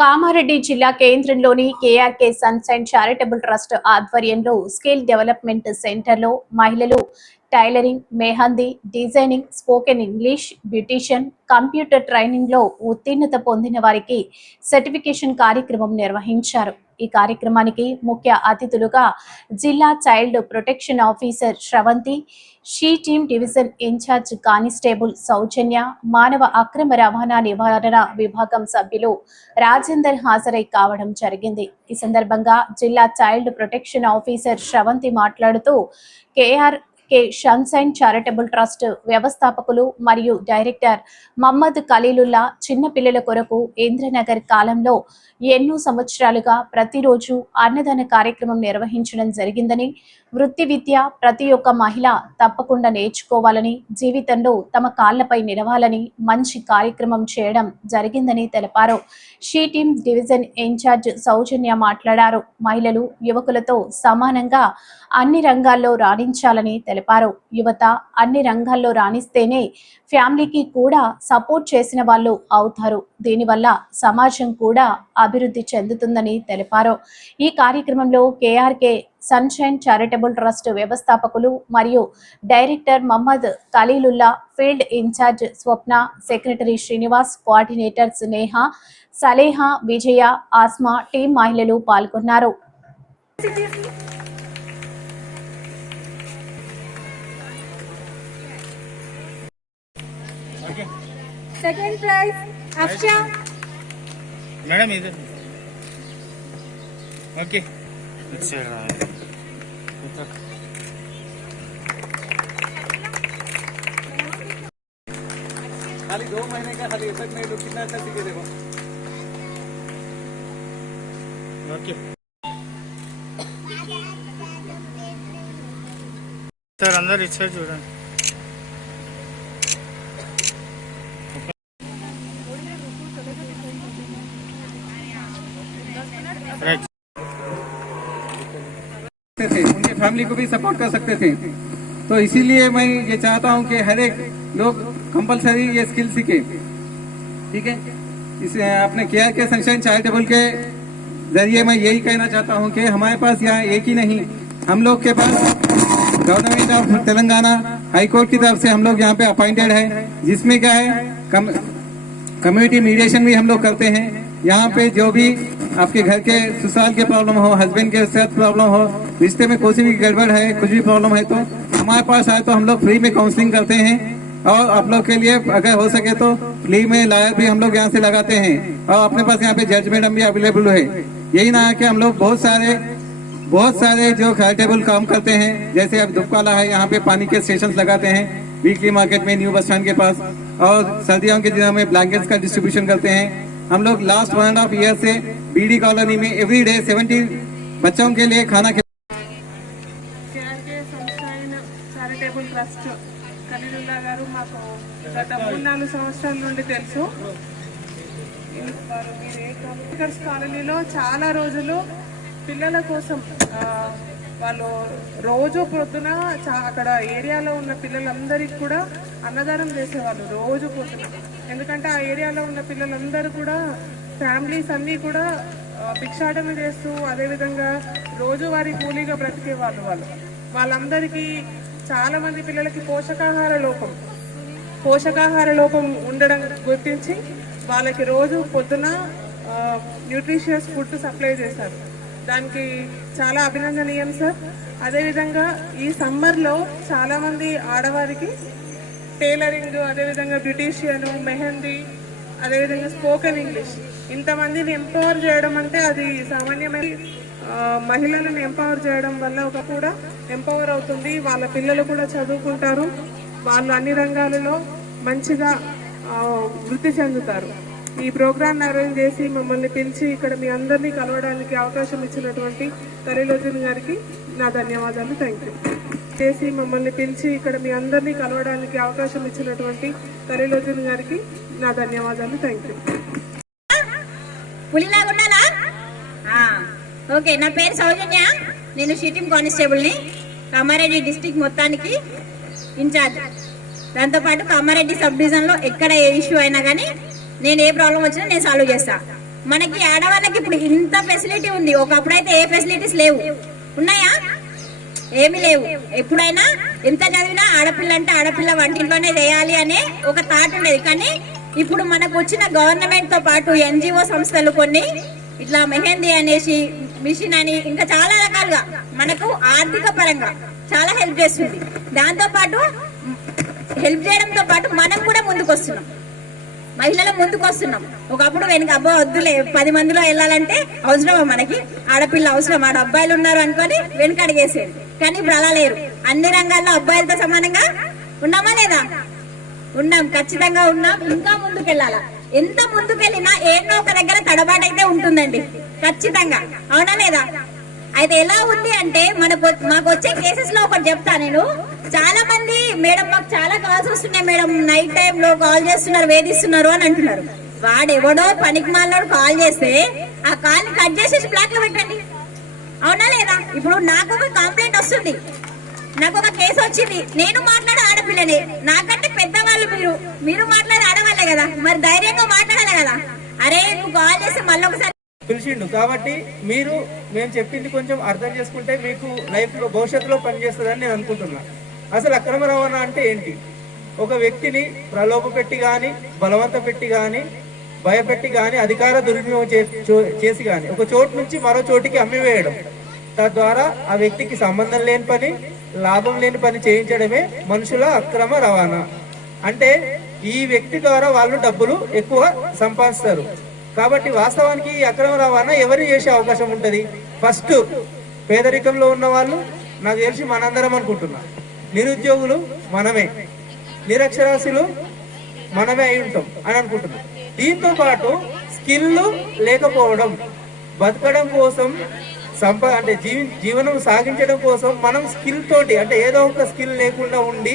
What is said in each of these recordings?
కామారెడ్డి జిల్లా కేంద్రంలోని KRK sunshine charitable trust ఆధ్వర్యంలో స్కిల్ డెవలప్మెంట్ సెంటర్లో మహిళలు tailoring, mehndi, designing, spoken English, beautician, computer training లో ఉత్తీర్ణత పొందిన వారికి సర్టిఫికేషన్ కార్యక్రమం నిర్వహించారు. ఈ కార్యక్రమానికి ముఖ్య అతిథులుగా జిల్లా child protection officer Sravanthi, she team division incharge constable Soujanya, మానవ అక్రమ రవాణా నివారణ విభాగం సభ్యులు రాజేందర్ హాజరై కావడం జరిగింది. ఈ సందర్భంగా జిల్లా చైల్డ్ ప్రొటెక్షన్ ఆఫీసర్ శ్రవంతి మాట్లాడుతూ కేఆర్కే సన్షైన్ చారిటబుల్ ట్రస్ట్ వ్యవస్థాపకులు మరియు డైరెక్టర్ మహమ్మద్ ఖలీలుల్లా చిన్న పిల్లల కొరకు ఇంద్రనగర్ కాలంలో ఎన్నో సంవత్సరాలుగా ప్రతిరోజు అన్నదాన కార్యక్రమం నిర్వహించడం జరిగిందని, వృత్తి విద్య ప్రతి ఒక్క మహిళ తప్పకుండా నేర్చుకోవాలని, జీవితంలో తమ కాళ్లపై నిలవాలని మంచి కార్యక్రమం చేయడం జరిగిందని తెలిపారు. షీ టీమ్ డివిజన్ ఇన్ఛార్జ్ సౌజన్య మాట్లాడారు. మహిళలు యువకులతో సమానంగా అన్ని రంగాల్లో రాణించాలని తెలిపారు. యువత అన్ని రంగాల్లో రాణిస్తేనే ఫ్యామిలీకి కూడా సపోర్ట్ చేసిన వాళ్ళు అవుతారు. దీనివల్ల సమాజం కూడా అభివృద్ధి చెందుతుందని తెలిపారు. ఈ కార్యక్రమంలో కేఆర్కే సన్షైన్ చారిటబుల్ ట్రస్ట్ వ్యవస్థాపకులు మరియు director Mohammed Khalilullah, field incharge స్వప్న, సెక్రటరీ శ్రీనివాస్, కోఆర్డినేటర్స్ నేహా, సలేహా, విజయ, ఆస్మా, టీం మహిళలు పాల్గొన్నారు. Second prize, Afsha. Madam, इधर. Okay. It's a खाली 2 महीने का खाली तक नहीं, लोग कितना अच्छा सीखे देखो. Okay. सर अंदर इच्छा जुड़ा. थे उनके फैमिली को भी सपोर्ट कर सकते थे। तो इसीलिए मैं ये चाहता हूँ कि हर एक लोग कंपलसरी ये स्किल सीखे। ठीक है, इसे अपने केआरके सनशाइन चैरिटेबल के जरिए मैं यही कहना चाहता हूँ कि हमारे पास यहाँ एक ही नहीं, हम लोग के पास government of Telangana high court की तरफ से हम लोग यहाँ पे अपॉइंटेड है, जिसमें क्या है कम्युनिटी मीडिएशन भी हम लोग करते हैं। यहाँ पे जो भी आपके घर के ससुराल के प्रॉब्लम हो, हस्बैंड के साथ प्रॉब्लम हो, रिश्ते में कोई भी गड़बड़ है, कुछ भी प्रॉब्लम है, तो हमारे पास आए तो हम लोग फ्री में काउंसलिंग करते हैं। और आप लोग के लिए अगर हो सके तो फ्री में लायर भी हम लोग यहाँ से लगाते हैं। और अपने पास यहाँ पे जज मैडम भी अवेलेबल है। यही ना है कि हम लोग बहुत सारे जो चैरिटेबल काम करते हैं, जैसे अब दुपकाला है, यहाँ पे पानी के स्टेशन लगाते हैं वीकली मार्केट में न्यू बस स्टैंड के पास, और सर्दियों के दिनों में ब्लैंकेट्स का डिस्ट्रीब्यूशन करते हैं। हम लोग लास्ट 1.5 ईयर से बीडी कॉलोनी में एवरी डे 70 बच्चों के लिए खाना చారిటబుల్ ట్రస్ట్ ఖలీలుల్లా గారు మాకు గత 3-4 సంవత్సరాల నుండి తెలుసు. కాలనీలో చాలా రోజులు పిల్లల కోసం వాళ్ళు రోజు పొద్దున అక్కడ ఏరియాలో ఉన్న పిల్లలందరికీ కూడా అన్నదానం చేసేవాళ్ళు రోజు పొద్దున. ఎందుకంటే ఆ ఏరియాలో ఉన్న పిల్లలందరూ కూడా ఫ్యామిలీస్ అన్నీ కూడా భిక్షాటన చేస్తూ అదేవిధంగా రోజువారీ కూలీగా బ్రతికేవాళ్ళు. వాళ్ళందరికీ చాలా మంది పిల్లలకి పోషకాహార లోపం ఉండడం గుర్తించి వాళ్ళకి రోజు పొద్దున న్యూట్రిషియస్ ఫుడ్ సప్లై చేశారు. దానికి చాలా అభినందనీయం సార్. అదేవిధంగా ఈ సమ్మర్లో చాలా మంది ఆడవారికి టైలరింగ్, అదేవిధంగా బ్యూటీషియన్, మెహందీ, అదేవిధంగా స్పోకెన్ ఇంగ్లీష్, ఇంతమందిని ఎంపవర్ చేయడం అంటే అది సామాన్యమైన మహిళలను ఎంపవర్ చేయడం వల్ల ఒక కూడా ఎంపవర్ అవుతుంది. వాళ్ళ పిల్లలు కూడా చదువుకుంటారు, వాళ్ళు అన్ని రంగాలలో మంచిగా వృద్ధి చెందుతారు. ఈ ప్రోగ్రామ్ అరేంజ్ చేసి మమ్మల్ని పిలిచి ఇక్కడ మీ అందరినీ కలవడానికి అవకాశం ఇచ్చినటువంటి ఖలీలుల్లా గారికి నా ధన్యవాదాలు. Thank you. మమ్మల్ని పిలిచి ఇక్కడ మీ అందరినీ కలవడానికి అవకాశం ఇచ్చినటువంటి ఖలీలుల్లా గారికి నా ధన్యవాదాలు. Thank you. ఓకే, నా పేరు సౌజన్య, నేను షీ టీమ్ కానిస్టేబుల్ని, కామారెడ్డి డిస్ట్రిక్ట్ మొత్తానికి ఇన్ఛార్జ్. దాంతోపాటు కామారెడ్డి సబ్ డివిజన్లో ఎక్కడ ఏ ఇష్యూ అయినా కానీ నేను ఏ ప్రాబ్లం వచ్చినా నేను సాల్వ్ చేస్తాను. మనకి ఆడవాళ్ళకి ఇప్పుడు ఇంత ఫెసిలిటీ ఉంది, ఒకప్పుడైతే ఏ ఫెసిలిటీస్ లేవు. ఉన్నాయా? ఏమీ లేవు. ఎప్పుడైనా ఎంత చదివినా ఆడపిల్ల అంటే ఆడపిల్ల వంటింట్లోనే చేయాలి అనే ఒక థాట్ ఉండేది. కానీ ఇప్పుడు మనకు వచ్చిన గవర్నమెంట్ తో పాటు NGO సంస్థలు కొన్ని ఇట్లా మెహందీ అనేసి, మిషన్ అని, ఇంకా చాలా రకాలుగా మనకు ఆర్థిక పరంగా చాలా హెల్ప్ చేస్తుంది. దాంతో పాటు హెల్ప్ చేయడంతో పాటు మనం కూడా ముందుకు వస్తున్నాం, మహిళలు ముందుకు వస్తున్నాం. ఒకప్పుడు వెనుక అబ్బా వద్దులే 10 మందిలో వెళ్ళాలంటే అవసరమా మనకి, ఆడపిల్ల అవసరం, ఆడ అబ్బాయిలు ఉన్నారు అనుకొని వెనుకడిగేసేది. కానీ ఇప్పుడు అలా లేరు. అన్ని రంగాల్లో అబ్బాయిలతో సమానంగా ఉన్నామా లేదా? ఉన్నాం, ఖచ్చితంగా ఉన్నాం. ఇంకా ముందుకెళ్ళాలా. ఎంత ముందుకెళ్ళినా ఏదో ఒక దగ్గర తడబాటు అయితే ఉంటుందండి ఖచ్చితంగా. అవునా లేదా? అయితే ఎలా ఉంది అంటే మాకు వచ్చే కేసెస్ లో ఒకటి చెప్తా నేను. చాలా మంది మేడం మాకు చాలా కాల్స్ వస్తున్నాయి మేడం, నైట్ టైం లో కాల్ చేస్తున్నారు, వేధిస్తున్నారు అని అంటున్నారు. వాడెవడో పనికి మాలోడు కాల్ చేస్తే ఆ కాల్ కట్ చేసేసి బ్లాక్ లో పెట్టండి. అవునా లేదా? ఇప్పుడు నాకు ఒక కంప్లైంట్ వస్తుంది, నాకు ఒక కేసు వచ్చింది, నేను మాట్లాడే ఆడపిల్లని, నాకంటే పెద్దవాళ్ళు మీరు మాట్లాడే ఆడవాళ్ళే కదా, మరి ధైర్యంగా మాట్లాడాలి కదా. అరే నువ్వు కాల్ చేస్తే మళ్ళీ ఒకసారి పిలిచిండు కాబట్టి మేము చెప్పింది కొంచెం అర్థం చేసుకుంటే మీకు లైఫ్ లో భవిష్యత్తులో పనిచేస్తుందని నేను అనుకుంటున్నా. అసలు అక్రమ రవాణా అంటే ఏంటి? ఒక వ్యక్తిని ప్రలోభ పెట్టి గాని, బలవంత పెట్టి గాని, భయపెట్టి గాని, అధికార దుర్వినియోగం చేసి గాని ఒక చోటు నుంచి మరో చోటికి అమ్మివేయడం, తద్వారా ఆ వ్యక్తికి సంబంధం లేని పని, లాభం లేని పని చేయించడమే మనుషుల అక్రమ రవాణా. అంటే ఈ వ్యక్తి ద్వారా వాళ్ళు డబ్బులు ఎక్కువ సంపాదిస్తారు. కాబట్టి వాస్తవానికి ఈ అక్రమ రవాణా ఎవరు చేసే అవకాశం ఉంటది? ఫస్ట్ పేదరికంలో ఉన్న వాళ్ళు, నాకు తెలిసి మనందరం అనుకుంటున్నా. నిరుద్యోగులు మనమే, నిరక్షరాస్యులు మనమే అయి ఉంటాం అని అనుకుంటున్నాం. దీంతో పాటు స్కిల్ లేకపోవడం, బతకడం కోసం అంటే జీవనం సాగించడం కోసం మనం స్కిల్ తోటి, అంటే ఏదో ఒక స్కిల్ లేకుండా ఉండి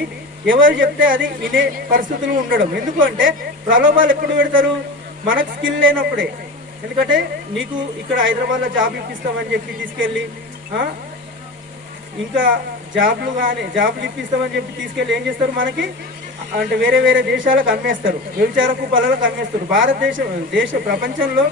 ఎవరు చెప్తే అది వినే పరిస్థితులు ఉండడం. ఎందుకంటే ప్రలోభాలు ఎప్పుడు పెడతారు? మనకు స్కిల్ లేనప్పుడే. ఎందుకంటే నీకు ఇక్కడ హైదరాబాద్ లో జాబ్ ఇప్పిస్తామని చెప్పి తీసుకెళ్ళి, ఇంకా జాబ్లు ఇప్పిస్తామని చెప్పి తీసుకెళ్ళి ఏం చేస్తారు? మనకి అంటే వేరే దేశాలకు అమ్మేస్తారు, వ్యభిచార కుప్పలకు అమ్మేస్తారు. ప్రపంచంలో